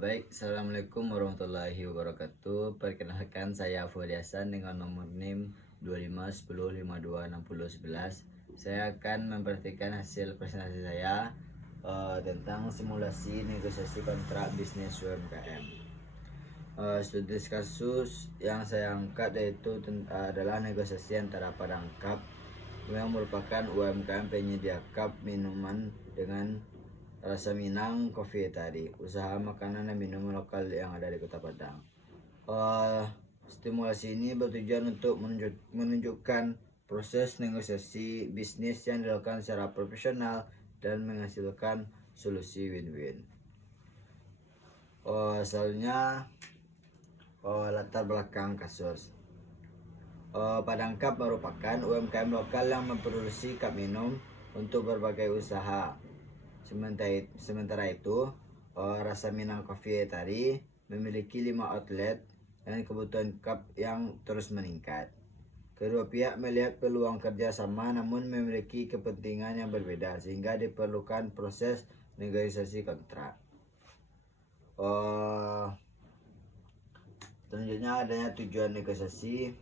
Assalamualaikum warahmatullahi wabarakatuh. Perkenalkan, saya Fuad Hasan dengan nomor NIM 2510526011. Saya akan memperhatikan hasil presentasi saya tentang simulasi negosiasi kontrak bisnis UMKM. Studi kasus yang saya angkat yaitu adalah negosiasi antara Padangkap yang merupakan UMKM penyedia cup minuman dengan rasa Minang Coffee tadi, usaha makanan dan minuman lokal yang ada di Kota Padang. Stimulasi ini bertujuan untuk menunjukkan proses negosiasi bisnis yang dilakukan secara profesional dan menghasilkan solusi win-win. Selanjutnya, latar belakang kasus. Padangkap merupakan UMKM lokal yang memproduksi cup minum untuk berbagai usaha. Sementara itu, Rasa Minang Coffee tadi memiliki 5 outlet dan kebutuhan cup yang terus meningkat. Kedua pihak melihat peluang kerjasama namun memiliki kepentingan yang berbeda sehingga diperlukan proses negosiasi kontrak. Selanjutnya adanya tujuan negosiasi.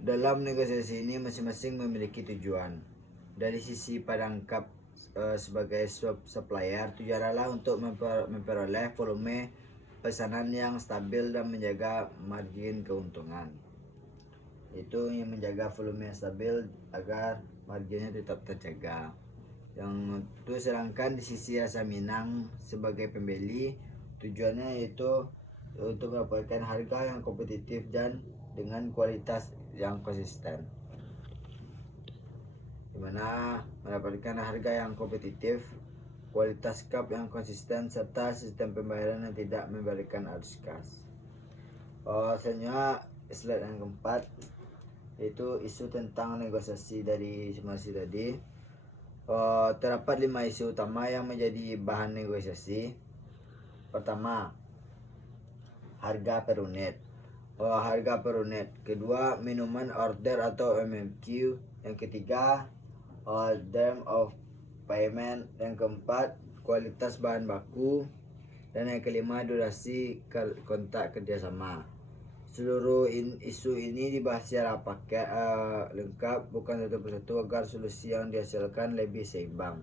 Dalam negosiasi ini masing-masing memiliki tujuan. Dari sisi Padangkap sebagai supplier, tujuan adalah untuk memperoleh volume pesanan yang stabil dan menjaga margin keuntungan. Itu yang menjaga volume yang stabil agar marginnya tetap terjaga. Yang itu sedangkan di sisi Rasa Minang sebagai pembeli, tujuannya yaitu untuk mendapatkan harga yang kompetitif dan dengan kualitas yang konsisten, dimana mendapatkan harga yang kompetitif, kualitas cup yang konsisten, serta sistem pembayaran yang tidak memberikan arus kas. Selanjutnya slide yang keempat yaitu isu tentang negosiasi dari simulasi tadi. Terdapat 5 isu utama yang menjadi bahan negosiasi. Pertama, harga per unit. Harga per unit. Kedua, minuman order atau MMQ. Yang ketiga, term of payment. Yang keempat, kualitas bahan baku. Dan yang kelima, durasi kontrak kerjasama. Seluruh isu ini dibahas secara paket lengkap, bukan satu persatu, agar solusi yang dihasilkan lebih seimbang.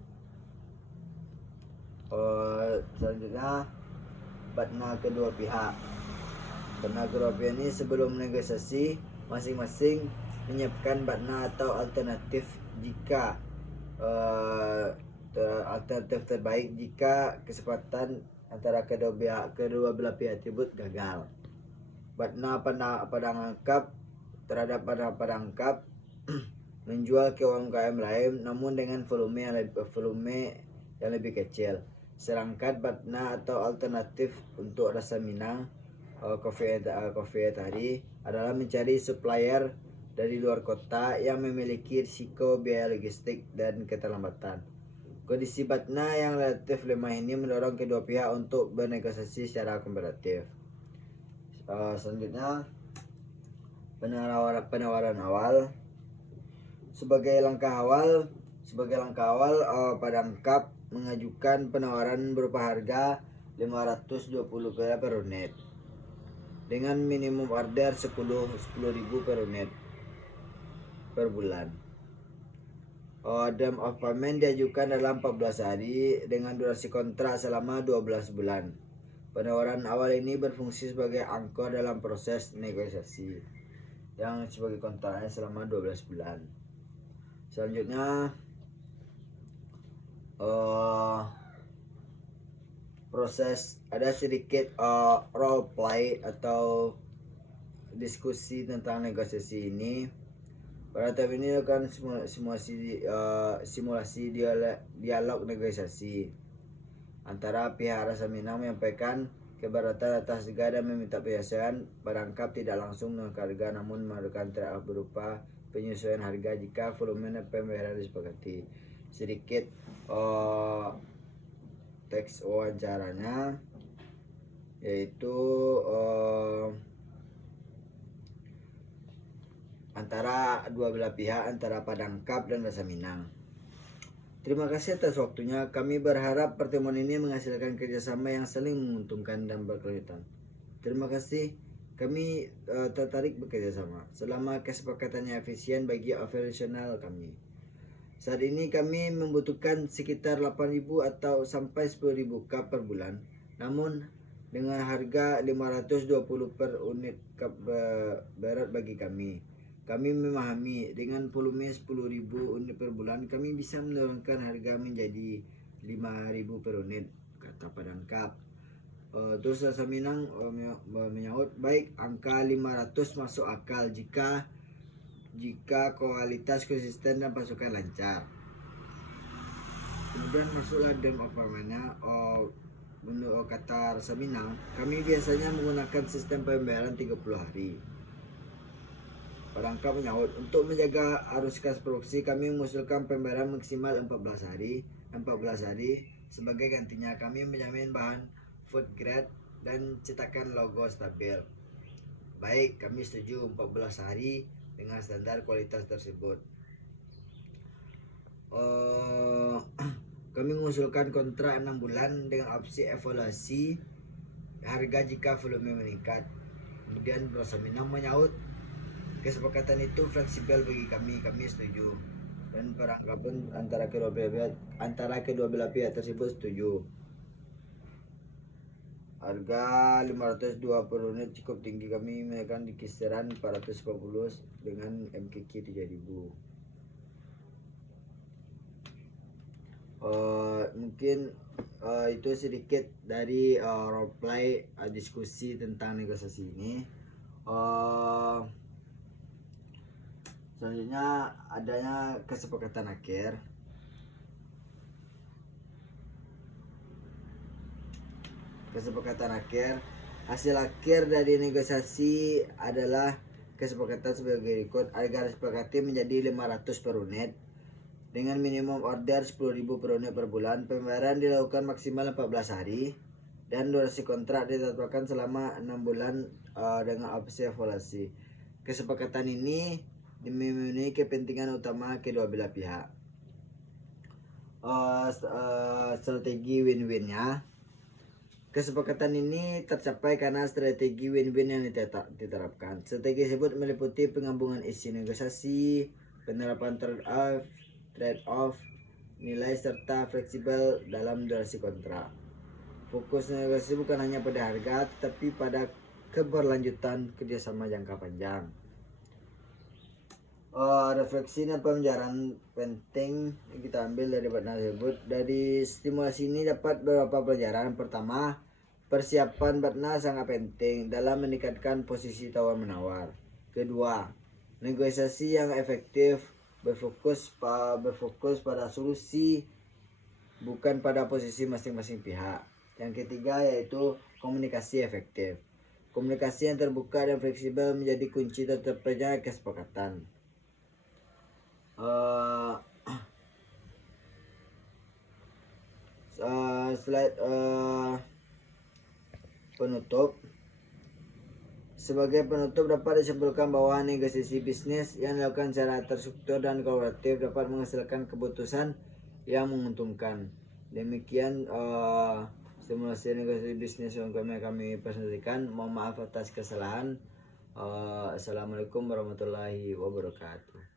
Selanjutnya, partner kedua pihak. Partner kedua pihak ini sebelum negosiasi, masing-masing menyiapkan partner atau alternatif jika alternatif terbaik jika kesepakatan antara kedua belah pihak tersebut gagal. Partner Padangkap terhadap partner Padangkap menjual ke UMKM lain namun dengan volume yang lebih kecil. Sedangkan partner atau alternatif untuk Rasa Minang Coffee tadi adalah mencari supplier dari luar kota yang memiliki risiko biaya logistik dan keterlambatan. Kondisi partner yang relatif lemah ini mendorong kedua pihak untuk bernegosiasi secara kompetitif. Selanjutnya, penawaran awal. Sebagai langkah awal, Padangkap mengajukan penawaran berupa harga 520 per unit dengan minimum order 10.000 per unit per bulan. Term of payment diajukan dalam 14 hari dengan durasi kontrak selama 12 bulan. Penawaran awal ini berfungsi sebagai angkor dalam proses negosiasi yang sebagai kontraknya selama 12 bulan. Selanjutnya, proses ada sedikit role play atau diskusi tentang negosiasi ini. Pada tahap ini akan simulasi dialog negosiasi antara pihak Rasa Minang menyampaikan keberatan atas harga dan meminta penyelesaian. Padangkap tidak langsung menurunkan harga namun melakukan trade-off berupa penyesuaian harga jika volume dan pembayaran disepakati. Sedikit teks wawancaranya yaitu antara dua belah pihak, antara Padangkap dan Rasa Minang. Terima kasih atas waktunya. Kami berharap pertemuan ini menghasilkan kerjasama yang saling menguntungkan dan berkelanjutan. Terima kasih. Kami tertarik bekerja sama selama kesepakatannya efisien bagi operasional kami. Saat ini kami membutuhkan sekitar 8.000 atau sampai 10.000 cup per bulan. Namun dengan harga 520 per unit cup berat bagi kami. Kami memahami dengan volume 10.000 unit per bulan kami bisa menurunkan harga menjadi 5.000 per unit, kata Padang Cup. Terus Rasa Minang menyahut, baik, angka 500 masuk akal jika kualitas konsisten dan pasukan lancar. Kemudian masuklah Dem of Permana. Menurut kata Rasa Minang, kami biasanya menggunakan sistem pembayaran 30 hari. Padang Cup menyahut, untuk menjaga arus kas produksi kami mengusulkan pembayaran maksimal 14 hari. Sebagai gantinya kami menjamin bahan food grade dan cetakan logo stabil. Baik, kami setuju 14 hari dengan standar kualitas tersebut. Kami mengusulkan kontrak 6 bulan dengan opsi evaluasi harga jika volume meningkat. Kemudian Rasa Minang menyahut, kesepakatan itu fleksibel bagi kami setuju, dan peranggapan antara kedua belah pihak tersebut setuju. Harga 502 per unit cukup tinggi, kami menaikkan di kisaran 440 dengan MKQ 3000. Mungkin itu sedikit dari reply diskusi tentang negosiasi ini. Selanjutnya adanya kesepakatan akhir. Hasil akhir dari negosiasi adalah kesepakatan sebagai berikut. Harga disepakati menjadi 500 per unit dengan minimum order 10.000 per unit per bulan. Pembayaran dilakukan maksimal 14 hari dan durasi kontrak ditetapkan selama 6 bulan dengan opsi evaluasi. Kesepakatan ini memenuhi kepentingan utama kedua belah pihak. Strategi win-winnya. Kesepakatan ini tercapai karena strategi win-win yang diterapkan. Strategi tersebut meliputi penggabungan isi negosiasi, penerapan trade-off, nilai serta fleksibel dalam durasi kontrak. Fokus negosiasi bukan hanya pada harga, tetapi pada keberlanjutan kerjasama jangka panjang. Refleksi dan pembelajaran penting yang kita ambil dari batna tersebut. Dari stimulasi ini dapat beberapa pelajaran. Pertama, persiapan batna sangat penting dalam meningkatkan posisi tawar-menawar. Kedua, negosiasi yang efektif berfokus pada solusi, bukan pada posisi masing-masing pihak. Yang ketiga yaitu komunikasi efektif. Komunikasi yang terbuka dan fleksibel menjadi kunci tercapainya kesepakatan. Slide penutup. Sebagai penutup dapat disimpulkan bahwa negosiasi bisnis yang dilakukan secara terstruktur dan kolaboratif dapat menghasilkan keputusan yang menguntungkan. Demikian simulasi negosiasi bisnis yang kami presentasikan. Mohon maaf atas kesalahan. Assalamualaikum warahmatullahi wabarakatuh.